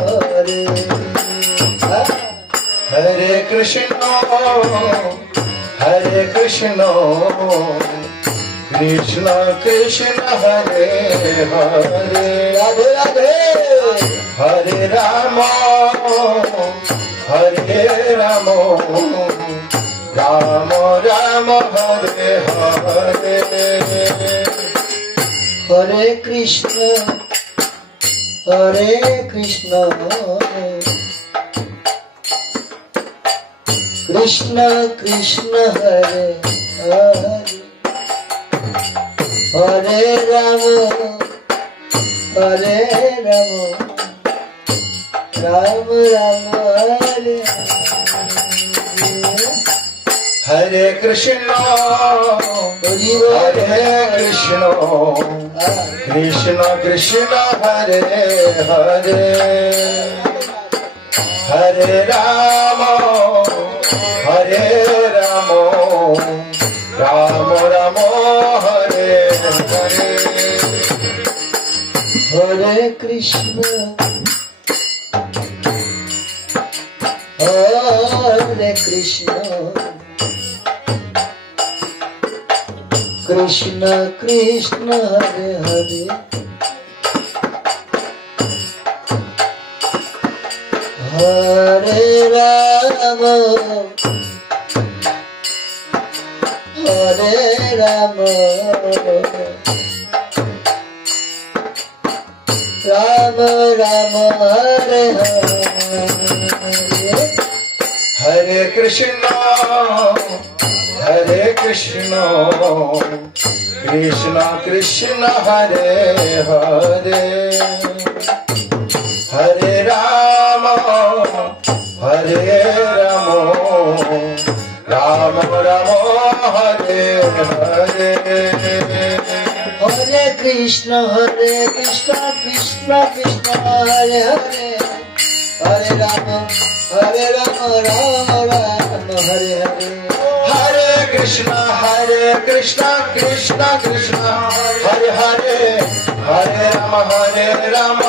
Hare Hare Krishna Krishna Krishna Hare Hare Radhe Radhe Hare Ram Ram Ram Hare Hare Hare Krishna Krishna Krishna Hare Hare Hare Ram Ram Ram Hare Hare Krishna Krishna Krishna Hare Hare Hare Ram Ram Ram Hare Hare Hare Krishna Krishna Krishna Hare Hare Hare Ram Ram Ram Hare Hare Hare Krishna Krishna Krishna Hare Hare Hare Ram Ram Ram Hare Hare Hare Krishna Krishna Krishna Hare Hare Hare Ram Ram Ram Hare Hare Hare Krishna Krishna Krishna Hare Hare Hare Ram Ram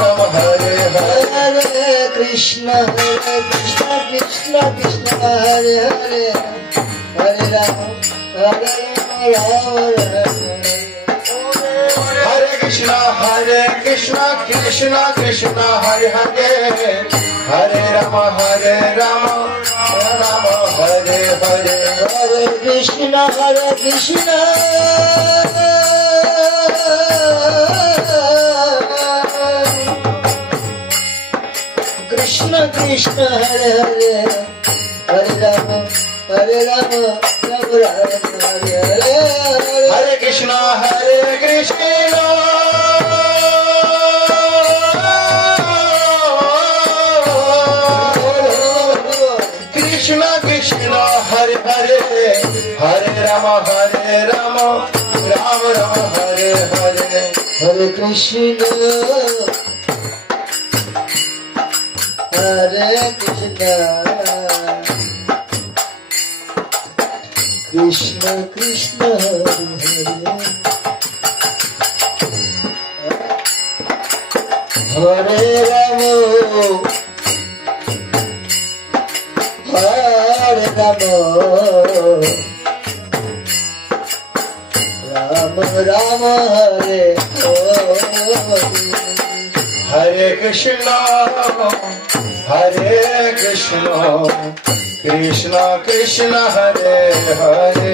Ram Hare Hare Hare Krishna Krishna Krishna Hare Hare Hare Ram Ram Hare Krishna Krishna Krishna Hare Hare Hare Ram Ram Hare Hare Hare Krishna Krishna Krishna Hare Hare Hare Ram Ram Ram Hare Hare Hare Krishna Krishna Krishna Hare Hare Hare Ram Ram Ram Hare Hare Hare Krishna Krishna Krishna Hare Ram Ram Ram Hare Hare Krishna Krishna Krishna Hare Hare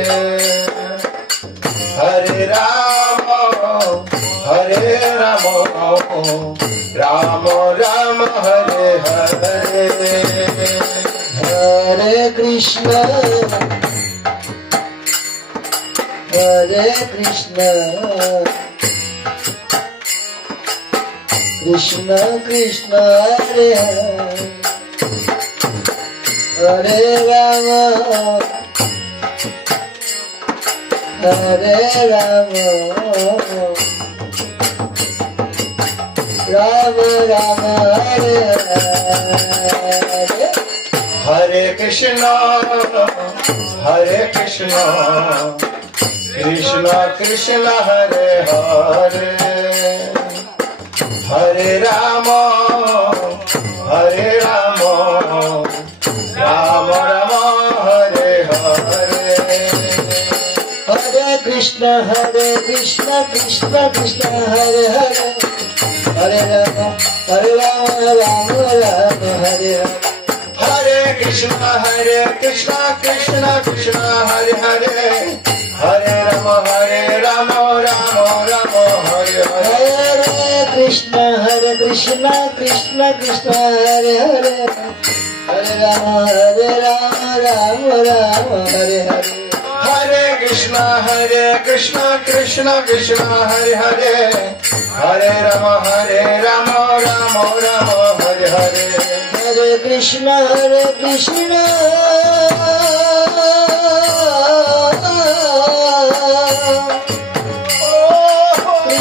Hare Ram Ram Ram Hare Hare Hare Krishna Krishna Krishna Hare Hare Ram Ram Ram Hare Hare Hare Krishna Krishna Krishna Hare Hare Hare Ram Krishna Krishna Krishna Hare Hare Hare Rama Rama Rama Hare Hare Hare Krishna Krishna Krishna Hare Hare Hare Rama Rama Rama Hare Hare Hare Krishna Krishna Krishna Hare Hare Hare Rama Rama Rama Hare Hare Hare Krishna Krishna Krishna Hare Hare Hare Rama Rama Hare Hare Hare Krishna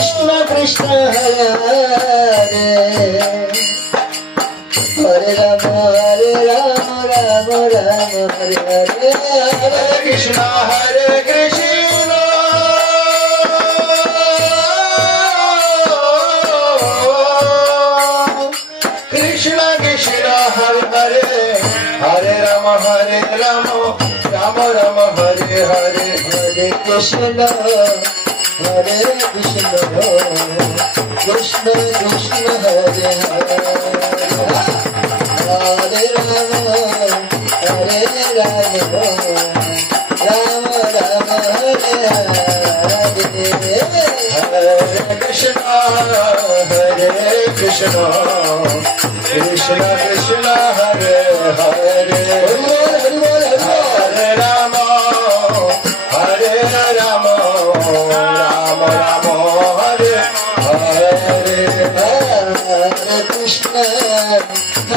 Krishna Krishna Hare Hare Hare Rama Rama Hare Hare Hare Krishna Krishna Krishna Hare Hare Hare Rama Rama Hare Hare Hare Krishna Krishna Krishna Hare Hare Hare Rama Rama Hare Hare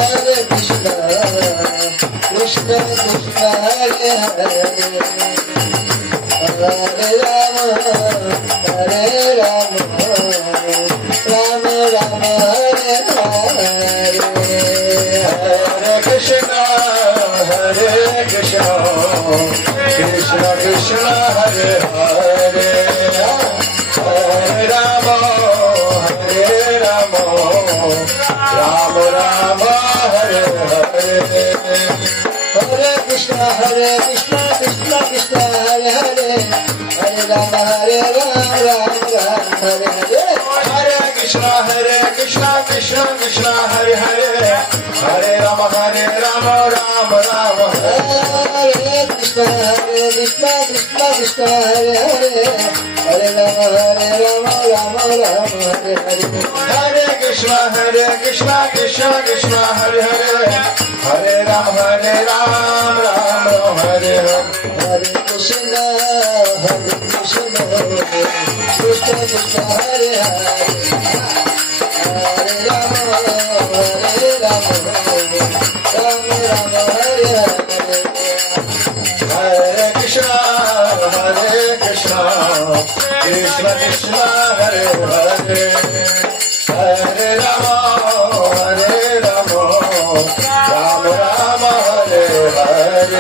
Hare Krishna Krishna Krishna Hare Hare Hare Rama Rama Hare Hare Hare Krishna Krishna Krishna Hare Hare Hare Rama Rama Hare Hare Hare Krishna Krishna Krishna Hare Hare Hare Rama Rama Hare Hare Hare Krishna Krishna Krishna Hare Hare Hare Rama Hare Hare Hare Krishna Krishna Krishna Hare Hare Hare Rama Rama Hare Hare Krishna Krishna Krishna Hare Hare Hare Rama Rama Hare Hare Hare Krishna Krishna Krishna Hare Hare Hare Rama Rama Hare Hare Hare Krishna Krishna Krishna Hare Hare Hare Rama Rama Hare Hare Hare Krishna Krishna Krishna Hare Hare Hare Rama Rama Hare Hare Hare